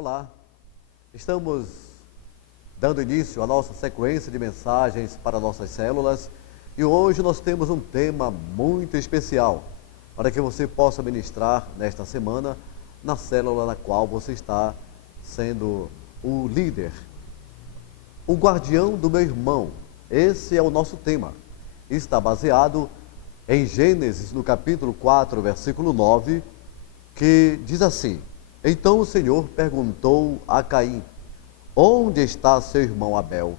Olá, estamos dando início à nossa sequência de mensagens para nossas células e hoje nós temos um tema muito especial para que você possa ministrar nesta semana na célula na qual você está sendo o líder. O guardião do meu irmão, esse é o nosso tema. Está baseado em Gênesis, no capítulo 4, versículo 9, que diz assim: Então o Senhor perguntou a Caim: Onde está seu irmão Abel?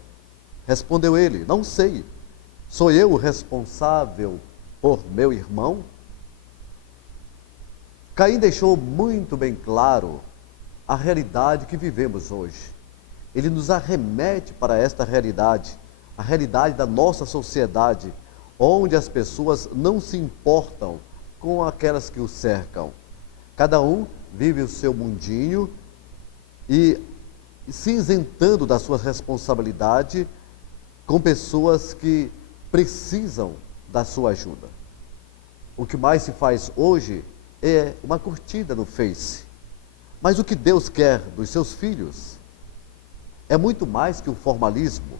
Respondeu ele: Não sei. Sou eu o responsável por meu irmão? Caim deixou muito bem claro a realidade que vivemos hoje. Ele nos arremete para esta realidade, a realidade da nossa sociedade, onde as pessoas não se importam com aquelas que o cercam. Cada um vive o seu mundinho e se isentando da sua responsabilidade com pessoas que precisam da sua ajuda. O que mais se faz hoje é uma curtida no Face. Mas o que Deus quer dos seus filhos é muito mais que o formalismo,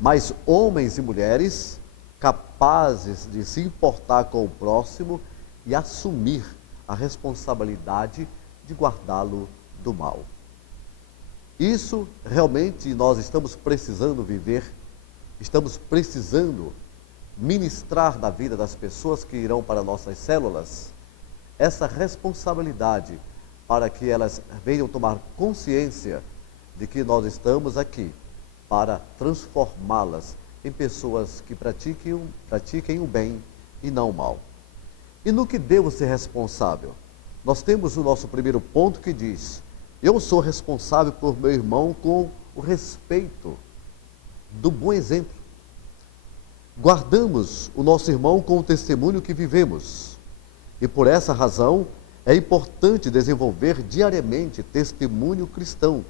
mas homens e mulheres capazes de se importar com o próximo e assumir a responsabilidade de guardá-lo do mal. Isso realmente nós estamos precisando viver, estamos precisando ministrar na vida das pessoas que irão para nossas células essa responsabilidade para que elas venham tomar consciência de que nós estamos aqui para transformá-las em pessoas que pratiquem o bem e não o mal. E no que devo ser responsável? Nós temos o nosso primeiro ponto que diz: eu sou responsável por meu irmão com o respeito do bom exemplo. Guardamos o nosso irmão com o testemunho que vivemos. E por essa razão é importante desenvolver diariamente testemunho cristão,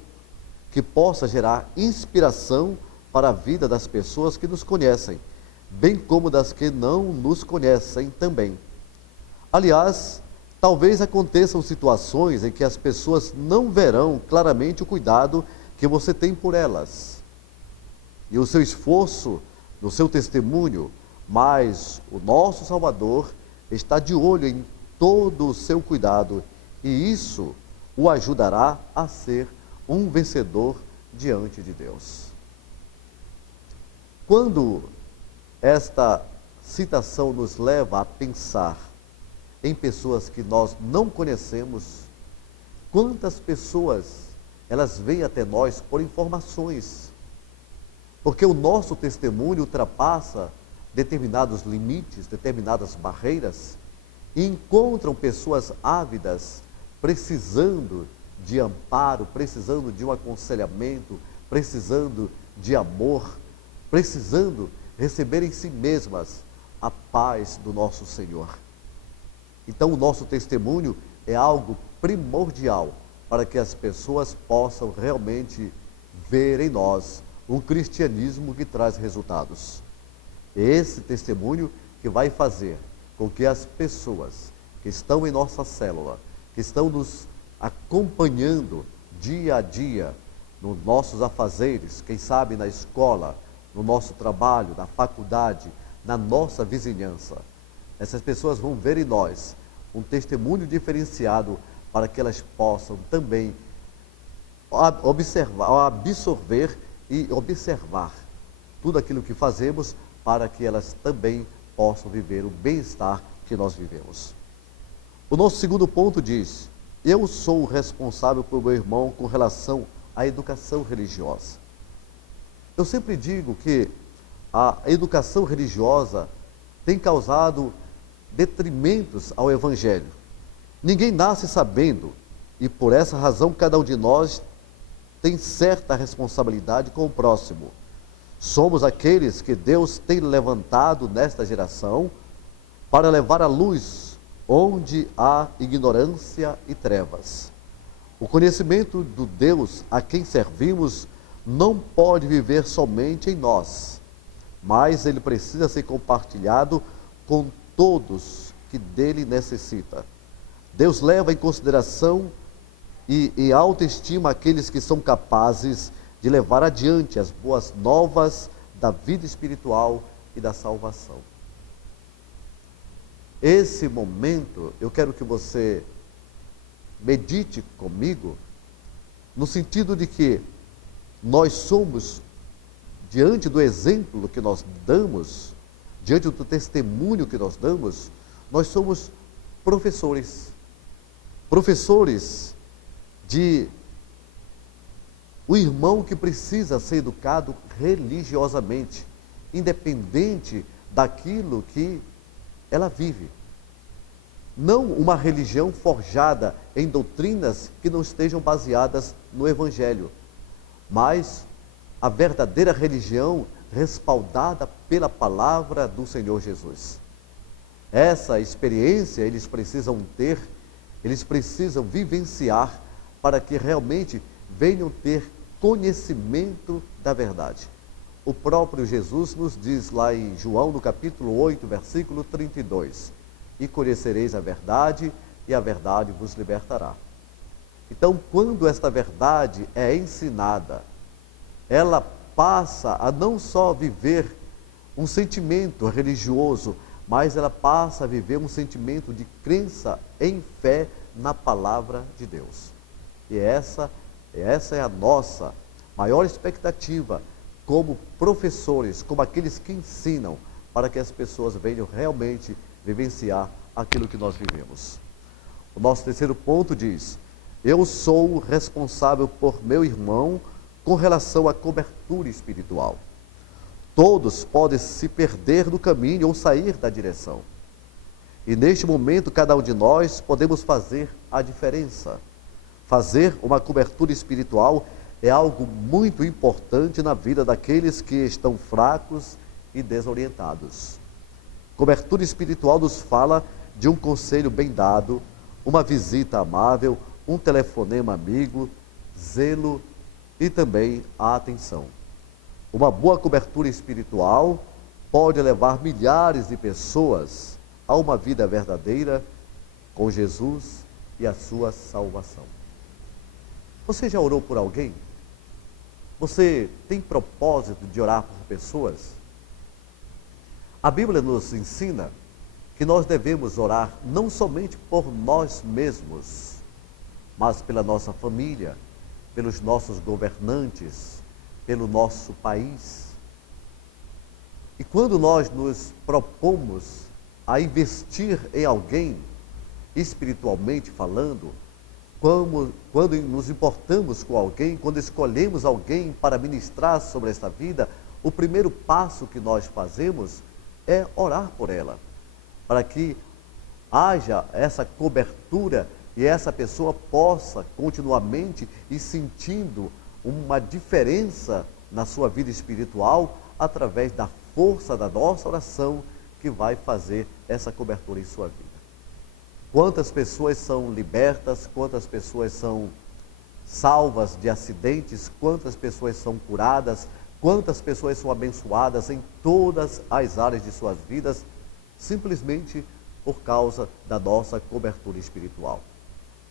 que possa gerar inspiração para a vida das pessoas que nos conhecem, bem como das que não nos conhecem também. Aliás, talvez aconteçam situações em que as pessoas não verão claramente o cuidado que você tem por elas. E o seu esforço, no seu testemunho, mas o nosso Salvador está de olho em todo o seu cuidado e isso o ajudará a ser um vencedor diante de Deus. Quando esta citação nos leva a pensar em pessoas que nós não conhecemos, quantas pessoas elas vêm até nós por informações, porque o nosso testemunho ultrapassa determinados limites, determinadas barreiras, e encontram pessoas ávidas, precisando de amparo, precisando de um aconselhamento, precisando de amor, precisando receber em si mesmas a paz do nosso Senhor. Então o nosso testemunho é algo primordial para que as pessoas possam realmente ver em nós um cristianismo que traz resultados. Esse testemunho que vai fazer com que as pessoas que estão em nossa célula, que estão nos acompanhando dia a dia, nos nossos afazeres, quem sabe na escola, no nosso trabalho, na faculdade, na nossa vizinhança, essas pessoas vão ver em nós um testemunho diferenciado para que elas possam também absorver e observar tudo aquilo que fazemos para que elas também possam viver o bem-estar que nós vivemos. O nosso segundo ponto diz: eu sou o responsável por meu irmão com relação à educação religiosa. Eu sempre digo que a educação religiosa tem causado detrimentos ao Evangelho. Ninguém nasce sabendo e por essa razão cada um de nós tem certa responsabilidade com o próximo. Somos aqueles que Deus tem levantado nesta geração para levar a luz onde há ignorância e trevas. O conhecimento do Deus a quem servimos não pode viver somente em nós, mas ele precisa ser compartilhado com todos que dele necessita. Deus leva em consideração e em autoestima aqueles que são capazes de levar adiante as boas novas da vida espiritual e da salvação. Esse momento, eu quero que você medite comigo, no sentido de que nós somos, diante do exemplo que nós damos, diante do testemunho que nós damos, nós somos professores. Professores de o irmão que precisa ser educado religiosamente, independente daquilo que ela vive. Não uma religião forjada em doutrinas que não estejam baseadas no Evangelho, mas a verdadeira religião respaldada pela palavra do Senhor Jesus. Essa experiência eles precisam ter, eles precisam vivenciar para que realmente venham ter conhecimento da verdade. O próprio Jesus nos diz lá em João, no capítulo 8, versículo 32, e conhecereis a verdade, e a verdade vos libertará. Então, quando esta verdade é ensinada, ela passa a não só viver um sentimento religioso, mas ela passa a viver um sentimento de crença em fé na palavra de Deus. E essa é a nossa maior expectativa como professores, como aqueles que ensinam, para que as pessoas venham realmente vivenciar aquilo que nós vivemos. O nosso terceiro ponto diz: eu sou responsável por meu irmão com relação à cobertura espiritual. Todos podem se perder no caminho ou sair da direção. E neste momento, cada um de nós podemos fazer a diferença. Fazer uma cobertura espiritual é algo muito importante na vida daqueles que estão fracos e desorientados. Cobertura espiritual nos fala de um conselho bem dado, uma visita amável, um telefonema amigo, zelo e também a atenção. Uma boa cobertura espiritual pode levar milhares de pessoas a uma vida verdadeira com Jesus e a sua salvação. Você já orou por alguém? Você tem propósito de orar por pessoas? A Bíblia nos ensina que nós devemos orar não somente por nós mesmos, mas pela nossa família, pelos nossos governantes, pelo nosso país. E quando nós nos propomos a investir em alguém, espiritualmente falando, quando nos importamos com alguém, quando escolhemos alguém para ministrar sobre esta vida, o primeiro passo que nós fazemos é orar por ela, para que haja essa cobertura e essa pessoa possa continuamente ir sentindo uma diferença na sua vida espiritual através da força da nossa oração que vai fazer essa cobertura em sua vida. Quantas pessoas são libertas, quantas pessoas são salvas de acidentes, quantas pessoas são curadas, quantas pessoas são abençoadas em todas as áreas de suas vidas, simplesmente por causa da nossa cobertura espiritual.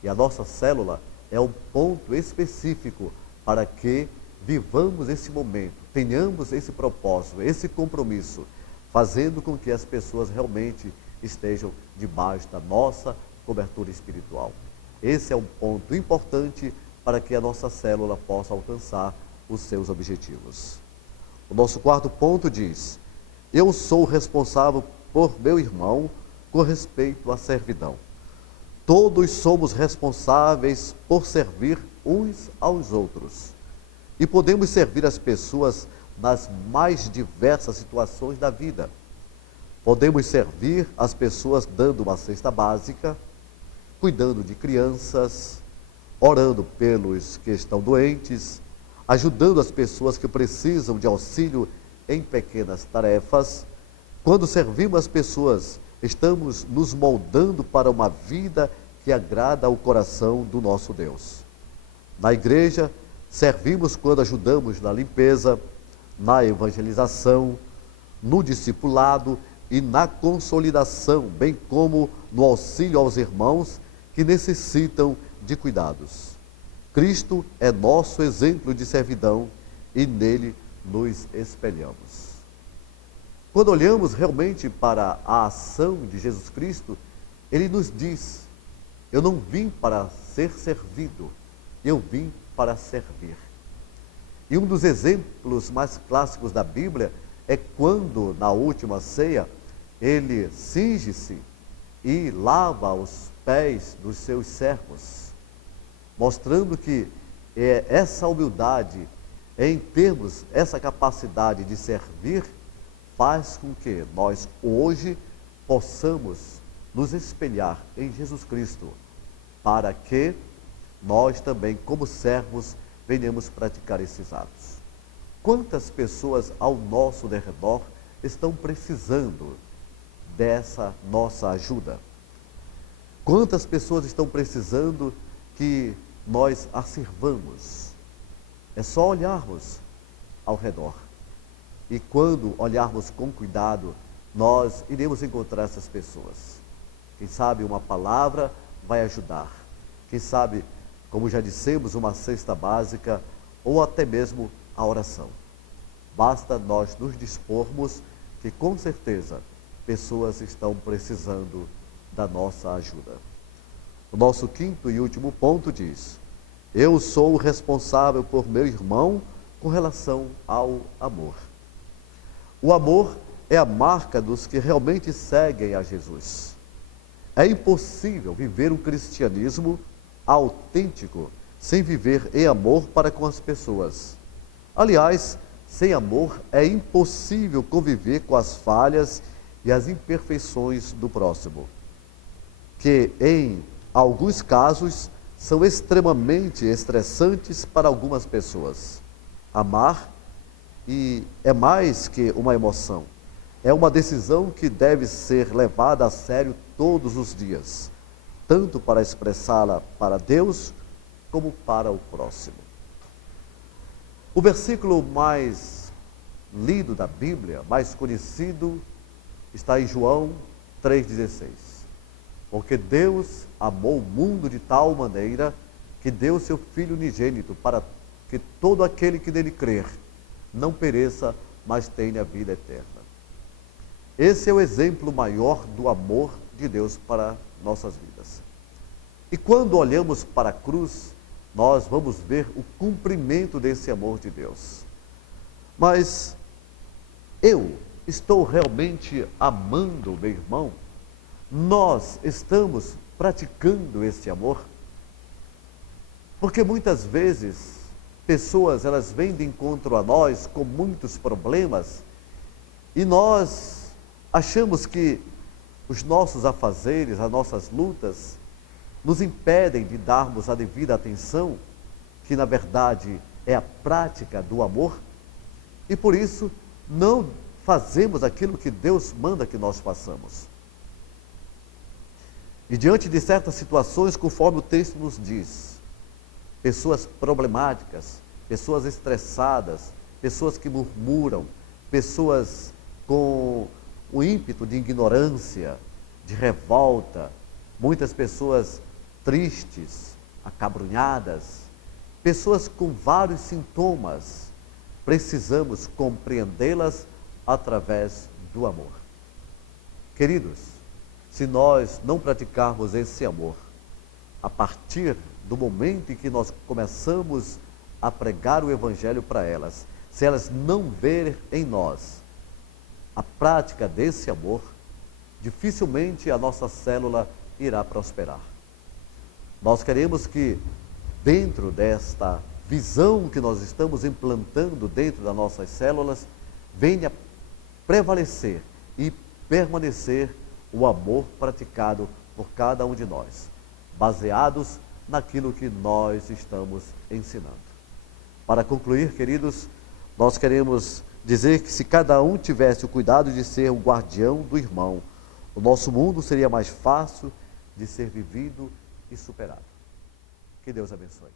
E a nossa célula é um ponto específico para que vivamos esse momento, tenhamos esse propósito, esse compromisso, fazendo com que as pessoas realmente estejam debaixo da nossa cobertura espiritual. Esse é um ponto importante para que a nossa célula possa alcançar os seus objetivos. O nosso quarto ponto diz: eu sou responsável por meu irmão com respeito à servidão. Todos somos responsáveis por servir uns aos outros. E podemos servir as pessoas nas mais diversas situações da vida. Podemos servir as pessoas dando uma cesta básica, cuidando de crianças, orando pelos que estão doentes, ajudando as pessoas que precisam de auxílio em pequenas tarefas. Quando servimos as pessoas, estamos nos moldando para uma vida que agrada ao coração do nosso Deus. Na igreja, servimos quando ajudamos na limpeza, na evangelização, no discipulado e na consolidação, bem como no auxílio aos irmãos que necessitam de cuidados. Cristo é nosso exemplo de servidão e nele nos espelhamos. Quando olhamos realmente para a ação de Jesus Cristo, ele nos diz: eu não vim para ser servido, eu vim para servir. E um dos exemplos mais clássicos da Bíblia é quando, na última ceia, ele cinge-se e lava os pés dos seus servos, mostrando que essa humildade, em termos, essa capacidade de servir, faz com que nós hoje possamos nos espelhar em Jesus Cristo, para que nós também, como servos, venhamos praticar esses atos. Quantas pessoas ao nosso redor estão precisando dessa nossa ajuda? Quantas pessoas estão precisando que nós as sirvamos? É só olharmos ao redor. E quando olharmos com cuidado, nós iremos encontrar essas pessoas. Quem sabe uma palavra vai ajudar. Quem sabe, como já dissemos, uma cesta básica ou até mesmo a oração. Basta nós nos dispormos que com certeza pessoas estão precisando da nossa ajuda. O nosso quinto e último ponto diz: eu sou o responsável por meu irmão com relação ao amor. O amor é a marca dos que realmente seguem a Jesus. É impossível viver um cristianismo autêntico sem viver em amor para com as pessoas. Aliás, sem amor é impossível conviver com as falhas e as imperfeições do próximo, que em alguns casos são extremamente estressantes para algumas pessoas. Amar é mais que uma emoção, é uma decisão que deve ser levada a sério todos os dias, tanto para expressá-la para Deus como para o próximo. O versículo mais lido da Bíblia, mais conhecido, está em João 3,16. Porque Deus amou o mundo de tal maneira que deu seu Filho unigênito para que todo aquele que nele crer não pereça, mas tenha vida eterna. Esse é o exemplo maior do amor de Deus para nossas vidas. E quando olhamos para a cruz, nós vamos ver o cumprimento desse amor de Deus. Mas eu estou realmente amando o meu irmão? Nós estamos praticando esse amor? Porque muitas vezes pessoas, elas vêm de encontro a nós com muitos problemas e nós achamos que os nossos afazeres, as nossas lutas, nos impedem de darmos a devida atenção, que na verdade é a prática do amor, e por isso não fazemos aquilo que Deus manda que nós façamos. E diante de certas situações, conforme o texto nos diz, pessoas problemáticas, pessoas estressadas, pessoas que murmuram, pessoas com o ímpeto de ignorância, de revolta, muitas pessoas tristes, acabrunhadas, pessoas com vários sintomas, precisamos compreendê-las através do amor. Queridos, se nós não praticarmos esse amor, a partir do momento em que nós começamos a pregar o Evangelho para elas, se elas não verem em nós a prática desse amor, dificilmente a nossa célula irá prosperar. Nós queremos que, dentro desta visão que nós estamos implantando dentro das nossas células, venha prevalecer e permanecer o amor praticado por cada um de nós, baseados naquilo que nós estamos ensinando. Para concluir, queridos, nós queremos dizer que se cada um tivesse o cuidado de ser o guardião do irmão, o nosso mundo seria mais fácil de ser vivido e superado. Que Deus abençoe.